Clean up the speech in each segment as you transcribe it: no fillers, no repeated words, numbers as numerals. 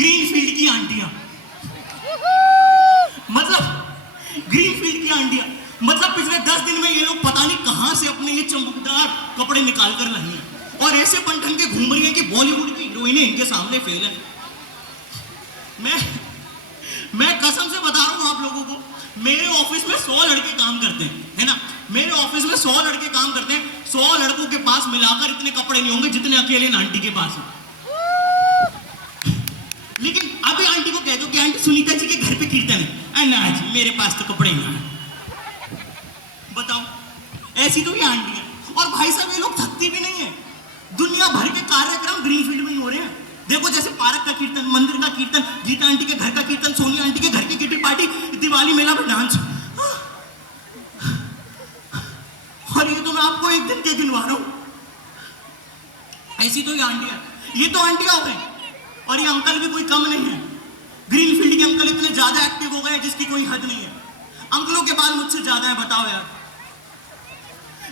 Greenfield की आंटियां, मतलब greenfield की आंटियां, मतलब पिछले 10 दिन में ये लोग पता नहीं कहां से अपने ये चमकदार कपड़े निकाल कर लाई हैं और ऐसे बन के घूम रही हैं कि बॉलीवुड की हीरोइनें इनके सामने फेल है। मैं कसम से बता रहा हूं आप लोगों को, मेरे ऑफिस में 100 लड़के काम करते हैं, है ना, मेरे ऑफिस में 100 लड़के काम करते हैं, 100 लड़कों के पास मिलाकर इतने कपड़े नहीं होंगे जितने अकेले आंटी के पास है। लेकिन अभी आंटी को कह दो कि आंटी सुनीता जी के घर पे कीर्तन है, ना जी मेरे पास तो कपड़े नहीं है। बताओ, ऐसी तो ये आंटी है। और भाई साहब ये लोग थकती भी नहीं है, दुनिया भर के कार्यक्रम ग्रीनफील्ड में ही हो रहे हैं। देखो जैसे पार्क का कीर्तन, मंदिर का कीर्तन, गीता आंटी के घर का कीर्तन, सोनिया आंटी के घर की किटी पार्टी, दिवाली मेला में डांस। और ये तो मैं आपको एक दिन के गिनवा रहा हूं। ऐसी तो ये आंटी है, ये तो आंटियां हो गई। और ये अंकल भी कोई कम नहीं है, ग्रीनफील्ड के अंकल इतने ज्यादा एक्टिव हो गए हैं जिसकी कोई हद नहीं है। अंकलों के बाल मुझसे ज्यादा है, बताओ यार।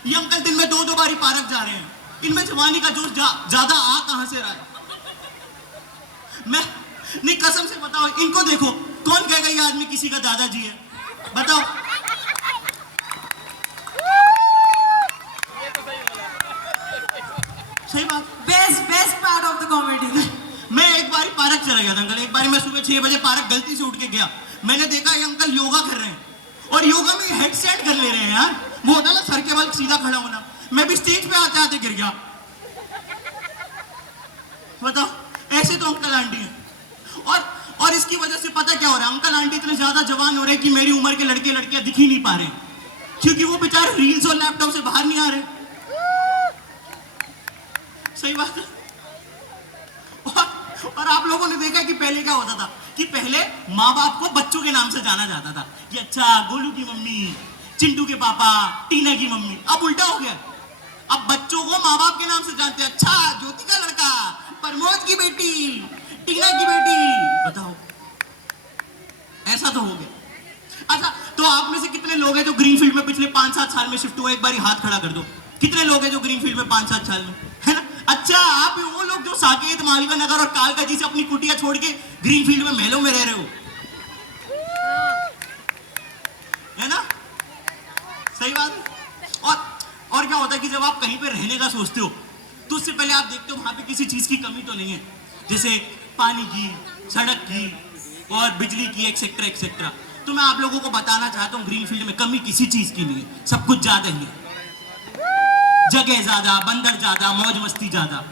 ये अंकल दिन में 2-2 बारी पार्क जा रहे हैं, इनमें जवानी का जोश ज्यादा आ कहां से रहा है? मैं नहीं, कसम से बताओ, इनको देखो, कौन कहेगा ये आदमी किसी का दादाजी है? बताओ। सही बात। Best part of the comedy. मैं एक बारी पार्क चला गया था अंकल, एक बारी मैं सुबह 6 बजे पार्क गलती से उठ के गया, मैंने देखा ये अंकल योगा कर रहे हैं और योगा में हेड स्टैंड कर ले रहे हैं यार। वो होता ना सर के बल सीधा खड़ा होना, मैं भी स्टेज पे आते आते गिर गया। बताओ, ऐसे तो अंकल आंटी हैं। और इसकी वजह से पता क्या हो रहा है, अंकल आंटी इतने ज्यादा जवान हो रहे हैं कि मेरी उम्र के लड़के लड़कियां दिख ही नहीं पा रहे, क्योंकि वो बेचारे रील्स और लैपटॉप से बाहर नहीं आ रहे। सही बात है। और आप लोगों ने देखा कि पहले क्या होता था, कि पहले माँ बाप को बच्चों के नाम से जाना जाता था कि अच्छा गोलू की मम्मी, चिंटू के पापा, टीना की मम्मी। अब उल्टा हो गया, अब बच्चों को माँ बाप के नाम से जानते हैं। अच्छा ज्योति का लड़का, प्रमोद की बेटी, टीना की बेटी। बताओ, ऐसा तो हो गया। अच्छा, तो आप में से कितने लोग हैं जो ग्रीनफील्ड में पिछले 5-7 साल में शिफ्ट हुए? एक बारी हाथ खड़ा कर दो। कितने लोग हैं जो ग्रीनफील्ड में 5-7 साल में, है ना? अच्छा, आप वो लोग जो साकेत, मालवा नगर और कालका जी से अपनी कुटिया छोड़ के ग्रीनफील्ड में महलों में रह रहे हो, है ना? सही बात। और क्या होता है कि जब आप कहीं पे रहने का सोचते हो तो उससे पहले आप देखते हो वहां पे किसी चीज की कमी तो नहीं है, जैसे पानी की, सड़क की और बिजली की, एक्सेट्रा एक्सेट्रा। तो मैं आप लोगों को बताना चाहता हूँ, ग्रीनफील्ड में कमी किसी चीज की नहीं है, सब कुछ ज्यादा ही है। जगह ज्यादा, बंदर ज्यादा, मौज मस्ती ज्यादा।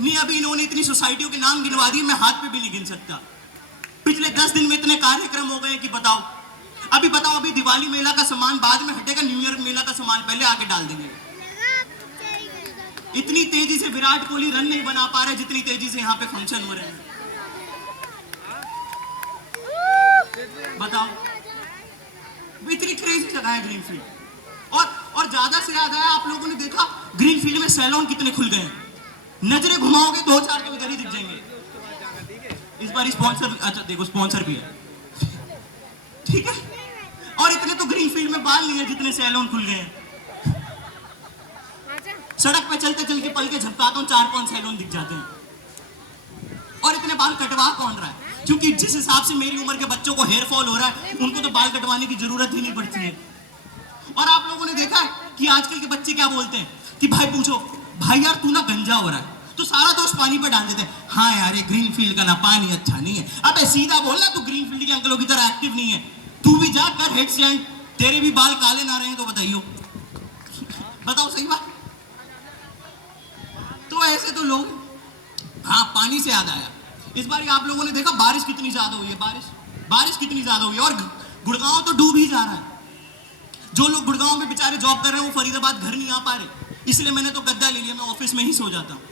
नहीं, अभी इन्होंने इतनी सोसाइटियों के नाम गिनवा दिए, मैं हाथ पे भी नहीं गिन सकता। पिछले 10 दिन में इतने कार्यक्रम हो गए कि बताओ। अभी दिवाली मेला का सामान बाद में हटेगा, न्यू ईयर मेला का सामान पहले आके डाल देंगे। इतनी तेजी से विराट कोहली रन नहीं बना पा रहे जितनी तेजी से यहाँ पे फंक्शन हो रहे हैं। बताओ, इतनी क्रेजी जगह है ग्रीनफील्ड। और ज्यादा से ज्यादा है, आप लोगों ने देखा ग्रीनफील्ड में सैलून कितने खुल गए हैं। नजरें घुमाओगे 2-4 तो इधर ही दिख जाएंगे। इस बार स्पॉन्सर, अच्छा देखो स्पॉन्सर भी है, ठीक है। और इतने तो ग्रीनफील्ड में बाल नहीं है जितने सैलून खुल गए हैं। सड़क पे चलते चलते पल के झपकाता हूँ, 4-5 सैलून दिख जाते हैं। और इतने बाल कटवा कौन रहा है? क्योंकि जिस हिसाब से मेरी उम्र के बच्चों को हेयर फॉल हो रहा है, उनको तो बाल कटवाने की जरूरत ही नहीं पड़ती है। और आप लोगों ने देखा है कि आजकल के बच्चे क्या बोलते हैं कि भाई पूछो, भाई यार तू ना गंजा हो रहा है, तो सारा दोष पानी पर डाल देते हैं। हाँ यार, ये ग्रीनफील्ड का ना पानी अच्छा नहीं है। अबे सीधा बोलना, तू ग्रीनफील्ड के अंकलों की तरह एक्टिव नहीं है, तू भी जा कर हेड स्टैंड, तेरे भी बाल काले ना रहे तो बताइयो। बताओ, सही बात। तो ऐसे तो लोग। हाँ, पानी से याद आया, इस बार आप लोगों ने देखा बारिश कितनी ज्यादा हुई है, बारिश कितनी ज्यादा हुई है। और गुड़गांव तो डूब ही जा रहा है। जो लोग गुड़गांव में बेचारे जॉब कर रहे हैं वो फरीदाबाद घर नहीं आ पा रहे, इसलिए मैंने तो गद्दा ले लिया, मैं ऑफिस में ही सो जाता हूँ।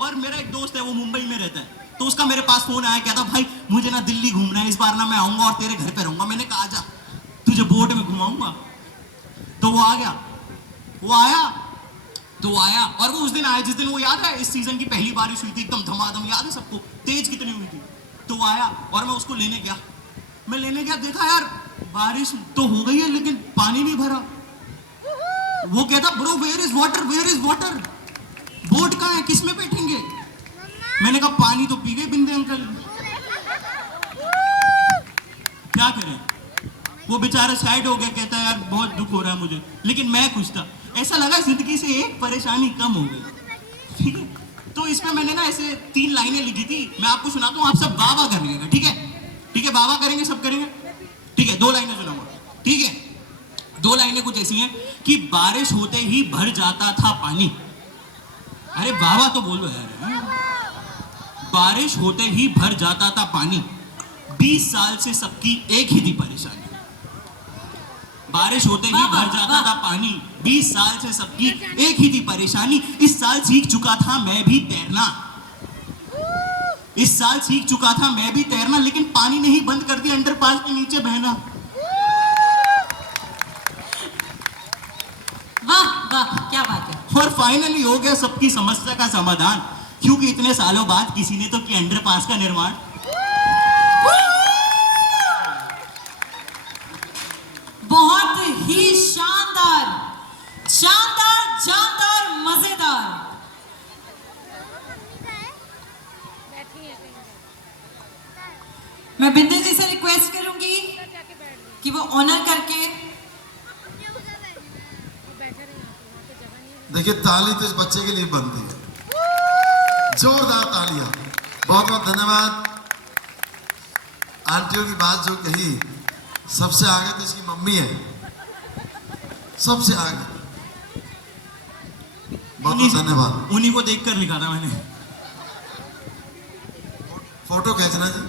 और मेरा एक दोस्त है, वो मुंबई में रहता है, तो उसका मेरे पास फोन आया, कहता भाई मुझे ना दिल्ली घूमना है, इस बार ना मैं आऊंगा और तेरे घर पे रहूंगा। मैंने कहा आजा, तुझे बोट में घुमाऊंगा। तो वो आ गया, वो आया और वो उस दिन आया जिस दिन वो, याद है, इस सीजन की पहली बारिश हुई थी, एकदम धमाधम, याद है सबको, तेज कितनी हुई थी। तो वो आया और मैं उसको लेने गया, देखा यार बारिश तो हो गई है लेकिन पानी नहीं भरा। वो कहता bro where is water, boat कहाँ है, किस में बैठेंगे? मैंने कहा पानी तो पी गए बिंदे अंकल, क्या करें। वो बेचारा साइड हो गया, कहता है यार बहुत दुख हो रहा है मुझे, लेकिन मैं खुश था। ऐसा लगा जिंदगी से एक परेशानी कम हो गई, ठीक है। तो इसमें मैंने ना ऐसे 3 लाइनें लिखी थी, मैं आपको सुनाता हूँ, आप सब वाह वाह कर लीजिएगा, ठीक है। ठीक है, वाह वाह करेंगे, सब करेंगे, ठीक है। 2 लाइनें सुनाऊंगा, ठीक है। 2 लाइनें कुछ ऐसी हैं कि बारिश होते ही भर जाता था पानी। अरे वाह वाह तो बोलो यार। बारिश होते ही भर जाता था पानी, 20 साल से सबकी एक ही थी परेशानी। बारिश होते ही भर जाता था पानी, 20 साल से सबकी एक ही थी परेशानी। इस साल सीख चुका था मैं भी तैरना, इस साल सीख चुका था मैं भी तैरना, लेकिन पानी ने ही बंद कर दिया अंडरपास के नीचे बहना। वाह वाह, क्या बात है। और फाइनली हो गया सबकी समस्या का समाधान, क्योंकि इतने सालों बाद किसी ने तो किया अंडरपास का निर्माण। बहुत ही शानदार, शानदार, जानदार, मजेदार। मैं बिंदु जी से रिक्वेस्ट करूंगी कि वो ऑनर करके। देखिए ताली तो इस बच्चे के लिए बनती है, जोरदार तालियां। बहुत बहुत धन्यवाद। आंटियों की बात जो कही, सबसे आगे तो इसकी मम्मी है, सबसे आगे। बहुत बहुत धन्यवाद। उन्हीं को देखकर लिखा था मैंने। फोटो खींचना जी।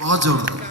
बहुत जोरदार।